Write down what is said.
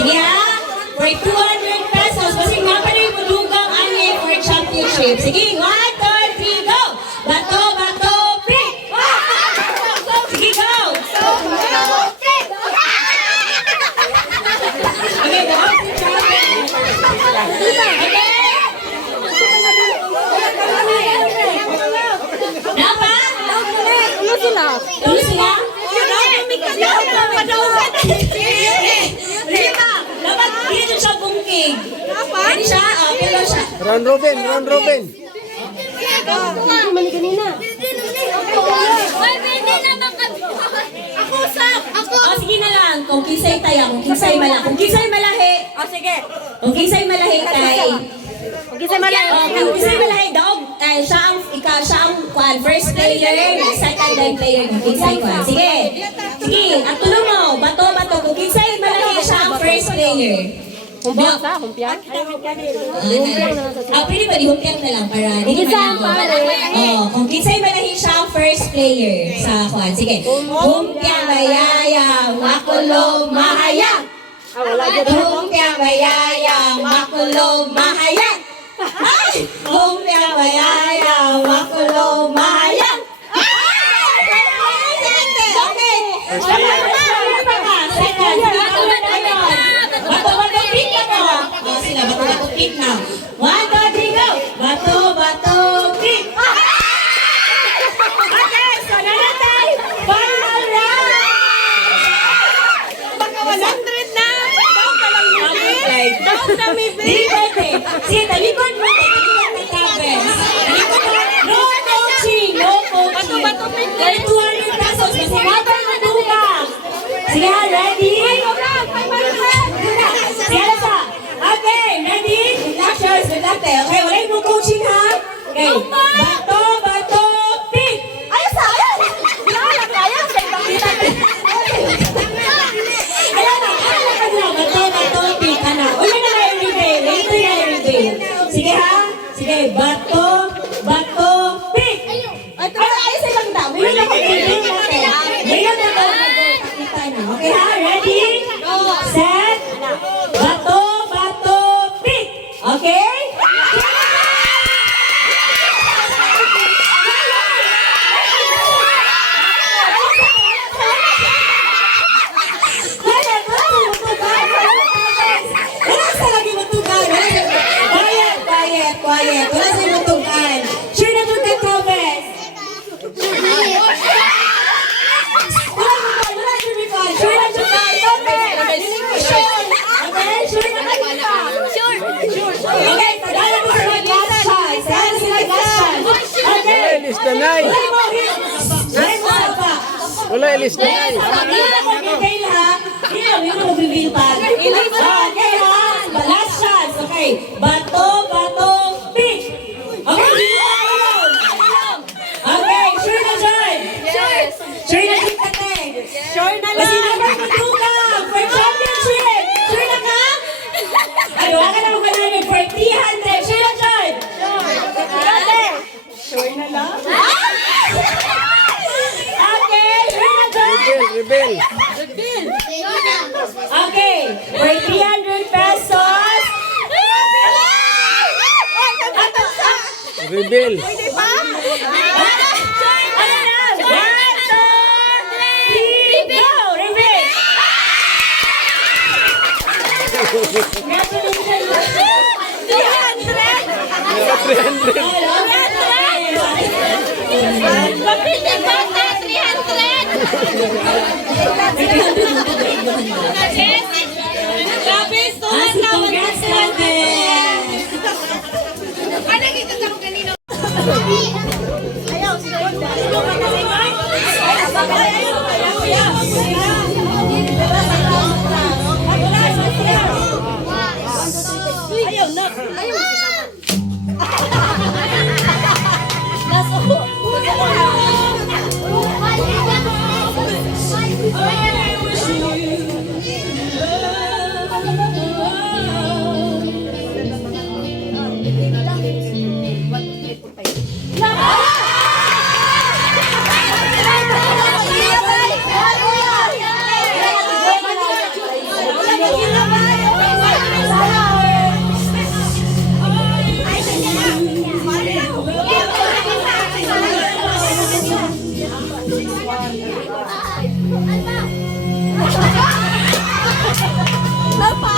Sige ha? For 200 pesos. Kasi nga pa rin madugang ani for championship. Sige, 1, 2, 3, go! Bato, bato, pick! Sige, go! Okay, go! Okay! Napa? Ano sila? Tulo sila? Dapat dito siya bungking. Pwede siya, pero siya. Ron Robin, Ron Robin. Mali kanina. O, sige na lang. Kung kisay tayo, kung kisay malahi. Kung kisay malahi. O sige. Kung kisay malahi tay. Okay sa mali. Kung kisay malahi, daog. Siya ang first player, second line player ng kisay kwan. Sige. Sige, at tulong mo. Bato, bato. Kung kisay malahi, siya ang first player. Humpiang sa, humpiang. Pwede ba di humpiang na lang para hindi Isa, man pare. kung kisay malahi siya ang first player sa kwan. Sige. Humpiang mayayang, makulong mahayang. Humpiang mayayang, makulong mahayang. Ay! Humpiang mayayang, makulong mahayang. Pick na. 1, 2, 3, go! Bato, bato, pick! Okay, so nanatay! Final round! Baka 100 na. Daw ka lang Okay. Daw ka may Di pwede. Sige, talikod mo. Talikod mo Talikod mo. No coaching. No coaching. Bato, pick. For 200 pesos. Kasi natin matuka. Sige ha, ready? Sige, Alasa. Okay, ready? Good luck, Charles. Good luck, tayo. Okay, wala yung coaching ha? Okay. Bato, bato, pick! Ayos sa, ayos. Wala kaya sa ibang kita. Ayan na ka na. Bato, bato, pick. Ano? Una na na everyday. Later na everyday. Sige ha? Sige, bato, bato, pick! Ayos sa ibang tao. Mayroon na mag-ibig natin. Mayroon na mag-ibig na. Okay ha? Ready? Set. Bato, bato, pick! Okay? Quiet. Wala sa'yo matugan. Sure na doon ka, Thomas. Wala sure before. Sure na doon ka, Thomas. Okay, sure na ka. Okay, tagalan mo sa mga last chance. Tagalan sa mga last chance. Okay. Elis Danay. Wala mo pa. Wala Elis Danay. Hindi na mag-reveal ha. Hindi na mag-reveal pa. Okay ha. Last chance. Okay. Bato, bato, pick. Okay. Okay. Sure na, John. Sure na, Chikate. Sure na Kasi lang. naman matuka for championship. Sure na ka? Ano, wala ka na magpanalig for 300. Sure na, John. Sure na lang. Okay. Sure na, John. Rebel. Okay, for 300 pesos. Rebel. Pwede pa? Ano na? 1, 2, 3, go! Reveal! Congratulations! 300. Mapili ba na 300? Grabe, sulat na Congrats natin! Ano kita sa kanino? Ayaw, ayaw na. Ayaw. Go!